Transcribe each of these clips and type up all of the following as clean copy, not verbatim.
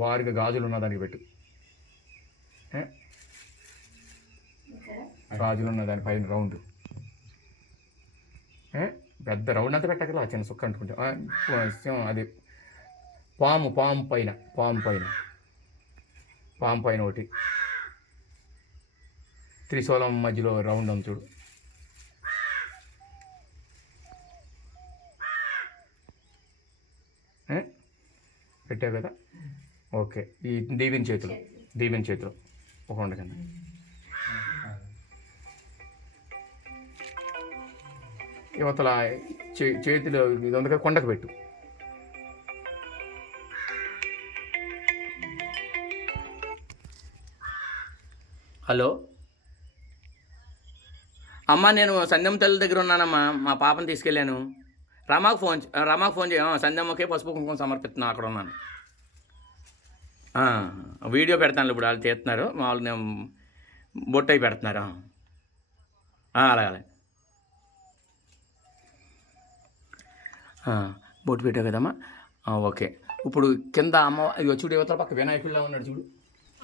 బారుగా గాజులు ఉన్న దానికి పెట్టు. గాజులు ఉన్న దాని పైన రౌండ్ పెద్ద రౌండ్ అంతా పెట్టగల చిన్న సుక్క అంటుకుంటా. అది పాము పైన ఒకటి త్రిశూలం మధ్యలో రౌండ్ ఉంది చూడు. పెట్టావు కదా. ఓకే. ఈ దీవెన చేతిలో ఒక ఉండ కింద యువతల చేతిలో ఇది ఉంది, కొండకు పెట్టు. హలో అమ్మ, నేను సంధ్యమ్మ తల్లి దగ్గర ఉన్నానమ్మా. మా పాపను తీసుకెళ్ళాను. రమాకు ఫోన్ చేయ. సంధ్యమ్మకే పసుపు కుంకుమ సమర్పిస్తున్నా, అక్కడ ఉన్నాను. వీడియో పెడతాను ఇప్పుడు, వాళ్ళు తీస్తున్నారు. మామూలు నేను బొట్టు అయి పెడుతున్నారు. అలాగే బొట్టు పెట్టావు కదమ్మా. ఓకే. ఇప్పుడు కింద అమ్మ చూడు, యువతల పక్క వినాయకుడిలో ఉన్నాడు చూడు,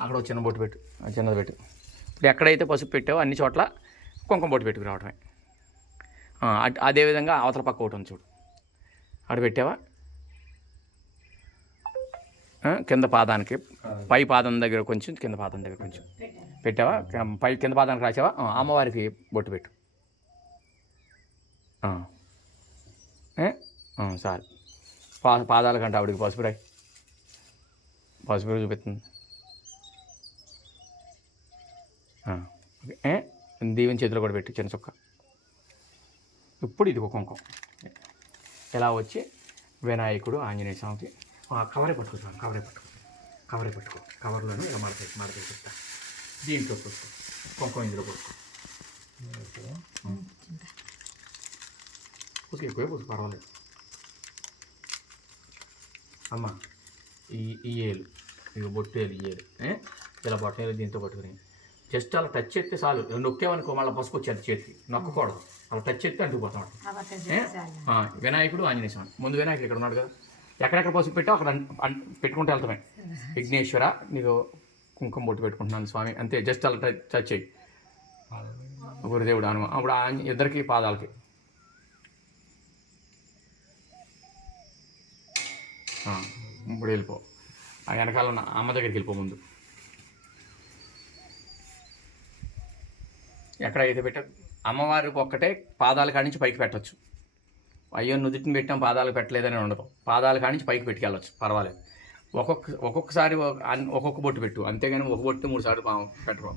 అక్కడ ఒక చిన్న బొట్టు పెట్టు, చిన్నది పెట్టు. ఇప్పుడు ఎక్కడైతే పసుపు పెట్టావో అన్ని చోట్ల కుంకుమ బొట్టు పెట్టుకు రావడమే. అదేవిధంగా అవతల పక్క ఒకటి ఉంది చూడు, అక్కడ పెట్టావా? కింద పాదానికి, పై పాదం దగ్గర కొంచెం, కింద పాదం దగ్గర కొంచెం పెట్టావా? కింద పాదానికి రాసావా? అమ్మవారికి బొట్టు పెట్టు. సార్ పాదాల కంటే ఆవిడికి పసుపు చూపిస్తుంది. ఓకే. దీవెన చేతిలో కూడా పెట్టి చిన్న చుక్క. ఇప్పుడు ఇది ఒక కుంకుమ ఎలా వచ్చి వినాయకుడు, ఆంజనేయ స్వామికి కవరే పట్టుకుంటాను. కవరే పట్టుకో. కవర్లోనూ ఇలా మడత చెప్తా. దీంట్లో పట్టుకో, కుంకుమ ఇందులో పట్టుకో. ఓకే, ఎక్కువే పట్టుకు, పర్వాలేదు. అమ్మ, ఈ ఏలు, ఇక బొట్టేలు, ఈ ఏలు ఇలా బొట్టేలు దీంతో పట్టుకుని జస్ట్ అలా టచ్ చేస్తే చాలు. నొక్కేవనుకో మళ్ళీ పసుపు వచ్చేది చేతికి, నొక్కకూడదు. అలా టచ్ చేస్తే అంటుకుపోతాం. వినాయకుడు, ఆంజనేయ స్వామి. ముందు వినాయకుడు ఇక్కడ ఉన్నాడు కదా, ఎక్కడెక్కడ పసుపు పెట్టావు అక్కడ పెట్టుకుంటూ వెళ్తామే. విఘ్నేశ్వర, నీకు కుంకుమ బొట్టు పెట్టుకుంటున్నాను స్వామి, అంతే. జస్ట్ అలా టచ్ చేయి. గురుదేవుడు హనుమ. అప్పుడు ఇద్దరికి పాదాలకి ఇప్పుడు వెళ్ళిపో. ఆ వెనకాల ఉన్న అమ్మ దగ్గరికి వెళ్ళిపో. ముందు ఎక్కడైతే పెట్టా అమ్మవారికి ఒక్కటే పాదాల కాడి నుంచి పైకి పెట్టచ్చు. అయ్యో నుదుటిని పెట్టాం పాదాలు పెట్టలేదని ఉండదు. పాదాల కాడి నుంచి పైకి పెట్టుకెళ్ళచ్చు, పర్వాలేదు. ఒక్కొక్కసారి ఒక్కొక్క బొట్టు పెట్టు, అంతేగాని ఒక బొట్టు 3 సార్లు పెట్టరు.